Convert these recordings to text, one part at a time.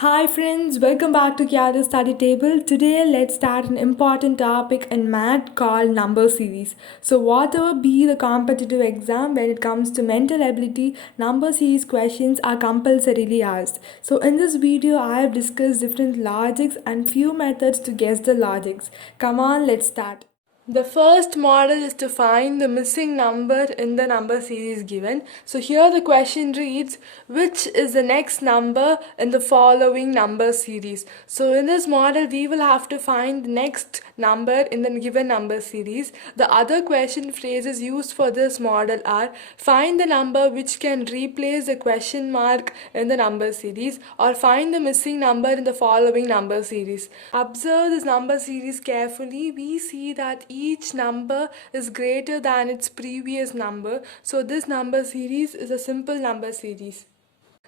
Hi friends, welcome back to Kiara Study Table. Today let's start an important topic in math called number series. So whatever be the competitive exam when it comes to mental ability, number series questions are compulsorily asked. So in this video I have discussed different logics and few methods to guess the logics. Come on, let's start. The first model is to find the missing number in the number series given. So here the question reads, which is the next number in the following number series? So in this model we will have to find the next number in the given number series. The other question phrases used for this model are find the number which can replace the question mark in the number series, or find the missing number in the following number series. Observe this number series carefully. We see that each number is greater than its previous number. So this number series is a simple number series.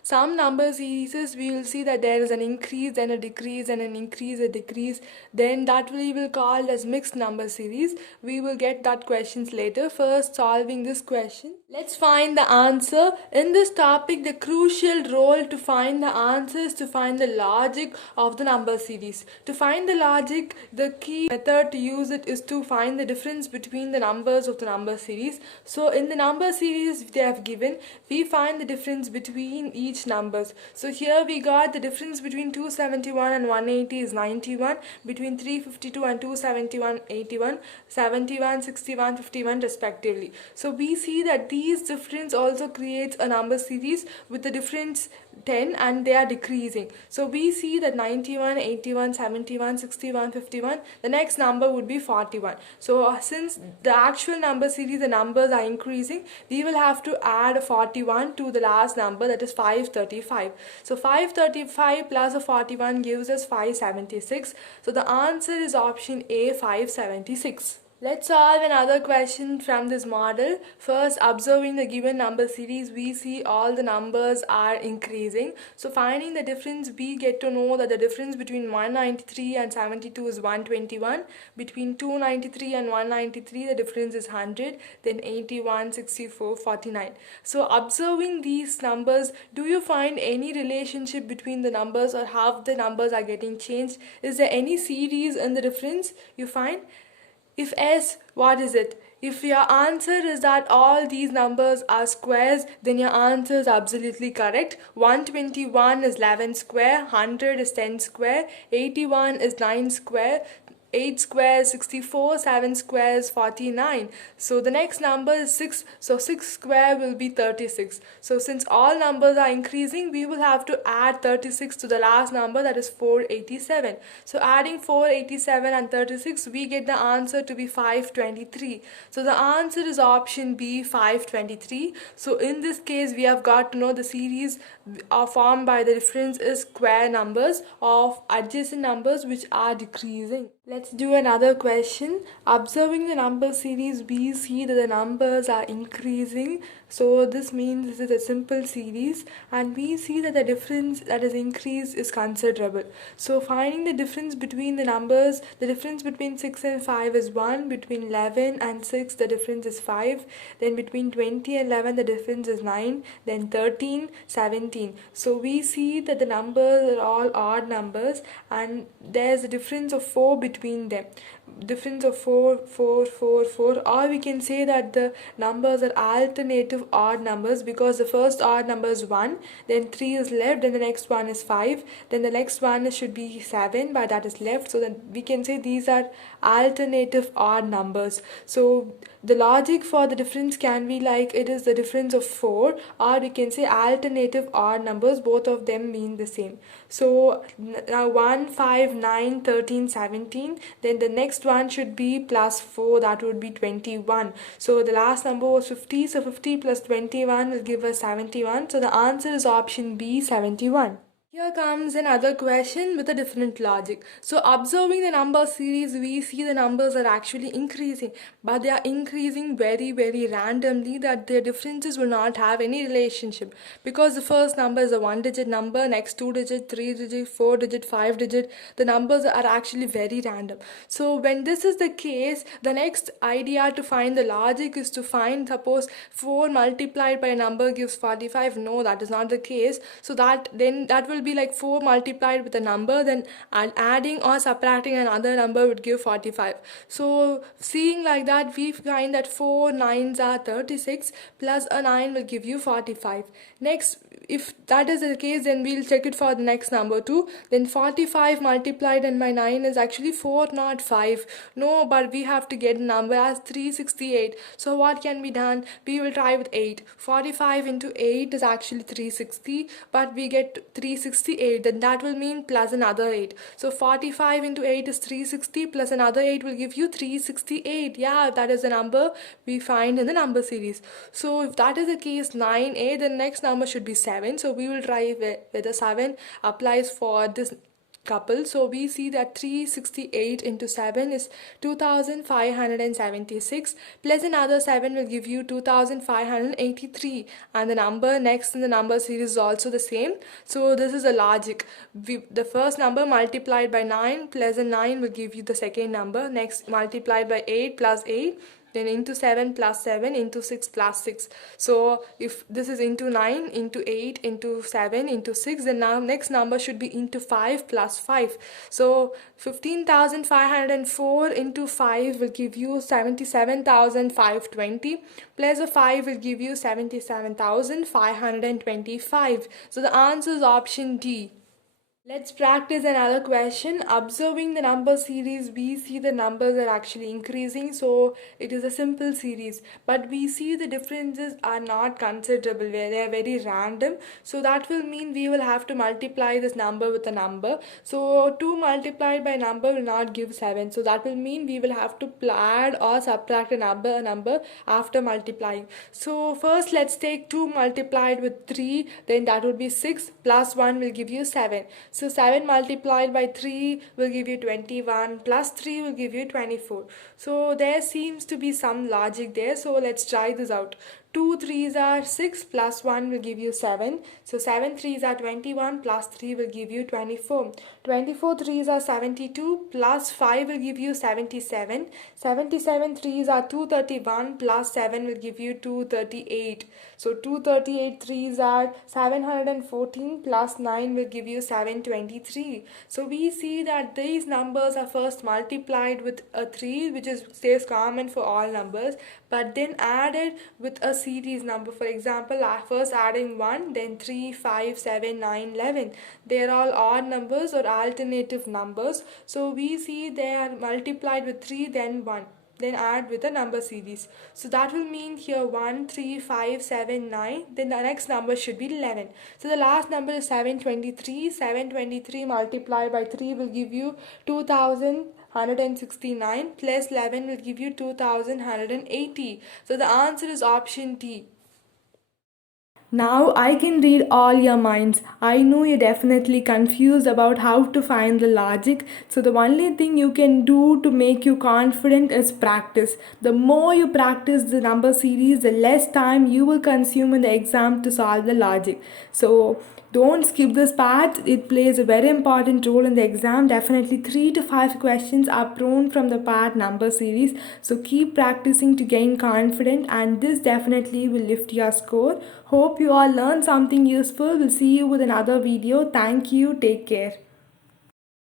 Some number series we will see that there is an increase, then a decrease, and an increase, a decrease. Then that we will call as mixed number series. We will get that questions later. First, solving this question. Let's find the answer. In this topic, the crucial role to find the answer is to find the logic of the number series. To find the logic, the key method to use it is to find the difference between the numbers of the number series. So in the number series they have given, we find the difference between each numbers. So here we got the difference between 271 and 180 is 91, between 352 and 271 81, 71, 61, 51 respectively. So we see that these difference also creates a number series with the difference 10 and they are decreasing. So we see that 91, 81, 71, 61, 51, the next number would be 41. So since the actual number series, the numbers are increasing, we will have to add 41 to the last number, that is 535. So 535 plus a 41 gives us 576. So the answer is option A, 576. Let's solve another question from this model. First, observing the given number series, we see all the numbers are increasing. So finding the difference, we get to know that the difference between 193 and 72 is 121. Between 293 and 193, the difference is 100. Then 81, 64, 49. So observing these numbers, do you find any relationship between the numbers or how the numbers are getting changed? Is there any series in the difference you find? If yes, what is it? If your answer is that all these numbers are squares, then your answer is absolutely correct. 121 is 11 square, 100 is 10 square, 81 is 9 square, 8 square is 64, 7 square is 49. So the next number is 6. So 6 square will be 36. So since all numbers are increasing, we will have to add 36 to the last number, that is 487. So adding 487 and 36, we get the answer to be 523. So the answer is option B, 523. So in this case, we have got to know the series are formed by the difference is square numbers of adjacent numbers which are decreasing. Let's do another question. Observing the number series, we see that the numbers are increasing. So this means this is a simple series, and we see that the difference that is increased is considerable. So finding the difference between the numbers, the difference between 6 and 5 is 1, between 11 and 6 the difference is 5, then between 20 and 11 the difference is 9, then 13, 17. So we see that the numbers are all odd numbers and there's a difference of 4 between them. Difference of 4, 4, 4, 4, or we can say that the numbers are alternative odd numbers because the first odd number is 1, then 3 is left, then the next one is 5, then the next one should be 7, but that is left. So then we can say these are alternative odd numbers. So the logic for the difference can be like it is the difference of 4, or we can say alternative odd numbers, both of them mean the same. So now 1, 5, 9, 13, 17, then the next one should be plus 4, that would be 21. So the last number was 50, so 50 plus 21 will give us 71. So the answer is option B, 71. Here comes another question with a different logic. So observing the number series, we see the numbers are actually increasing, but they are increasing very, very randomly, that their differences will not have any relationship because the first number is a 1-digit number, next 2-digit, 3-digit, 4-digit, 5-digit. The numbers are actually very random. So when this is the case, the next idea to find the logic is to find, suppose 4 multiplied by a number gives 45. No, that is not the case. So that will be like 4 multiplied with a number, then adding or subtracting another number would give 45. So seeing like that, we find that 4 nines are 36 plus a 9 will give you 45. Next, if that is the case, then we'll check it for the next number too. Then 45 multiplied and by 9 is actually 405. No, but we have to get a number as 368. So what can be done? We will try with 8. 45 into 8 is actually 360, but we get 368. Then that will mean plus another 8. So 45 into 8 is 360 plus another 8 will give you 368. Yeah, that is the number we find in the number series. So if that is the case, 9, 8, the next number should be 7. So we will try whether 7 applies for this couple. So we see that 368 into 7 is 2576 plus another 7 will give you 2583, and the number next in the number series is also the same. So this is the logic. The first number multiplied by 9 plus a 9 will give you the second number. Next multiplied by 8 plus 8, then into 7 plus 7 into 6 plus 6. So if this is into 9 into 8 into 7 into 6, then now next number should be into 5 plus 5. So 15,504 into 5 will give you 77,520 plus a 5 will give you 77,525. So the answer is option D. Let's practice another question. Observing the number series, we see the numbers are actually increasing, so it is a simple series. But we see the differences are not considerable, where they are very random. So that will mean we will have to multiply this number with a number. So 2 multiplied by number will not give 7. So that will mean we will have to add or subtract a number after multiplying. So first let's take 2 multiplied with 3, then that would be 6 plus 1 will give you 7. So 7 multiplied by 3 will give you 21 plus 3 will give you 24. So there seems to be some logic there. So let's try this out. 2 3s are 6 plus 1 will give you 7. So 7 3s are 21 plus 3 will give you 24. 24 3s are 72 plus 5 will give you 77. 77 3s are 231 plus 7 will give you 238. So 238 3s are 714 plus 9 will give you 723. So we see that these numbers are first multiplied with a 3, which stays common for all numbers, but then added with a series number. For example, first adding 1, then 3, 5, 7, 9, 11. They are all odd numbers or alternative numbers. So we see they are multiplied with 3, then 1. Then add with a number series. So that will mean here 1, 3, 5, 7, 9. Then the next number should be 11. So the last number is 723. 723 multiplied by 3 will give you 2,169 plus 11 will give you 2,180. So the answer is option D. Now I can read all your minds. I know you're definitely confused about how to find the logic. So the only thing you can do to make you confident is practice. The more you practice the number series, the less time you will consume in the exam to solve the logic. So don't skip this part. It plays a very important role in the exam. Definitely 3 to 5 questions are prone from the part number series. So keep practicing to gain confidence, and this definitely will lift your score. Hope you all learned something useful. We'll see you with another video. Thank you. Take care.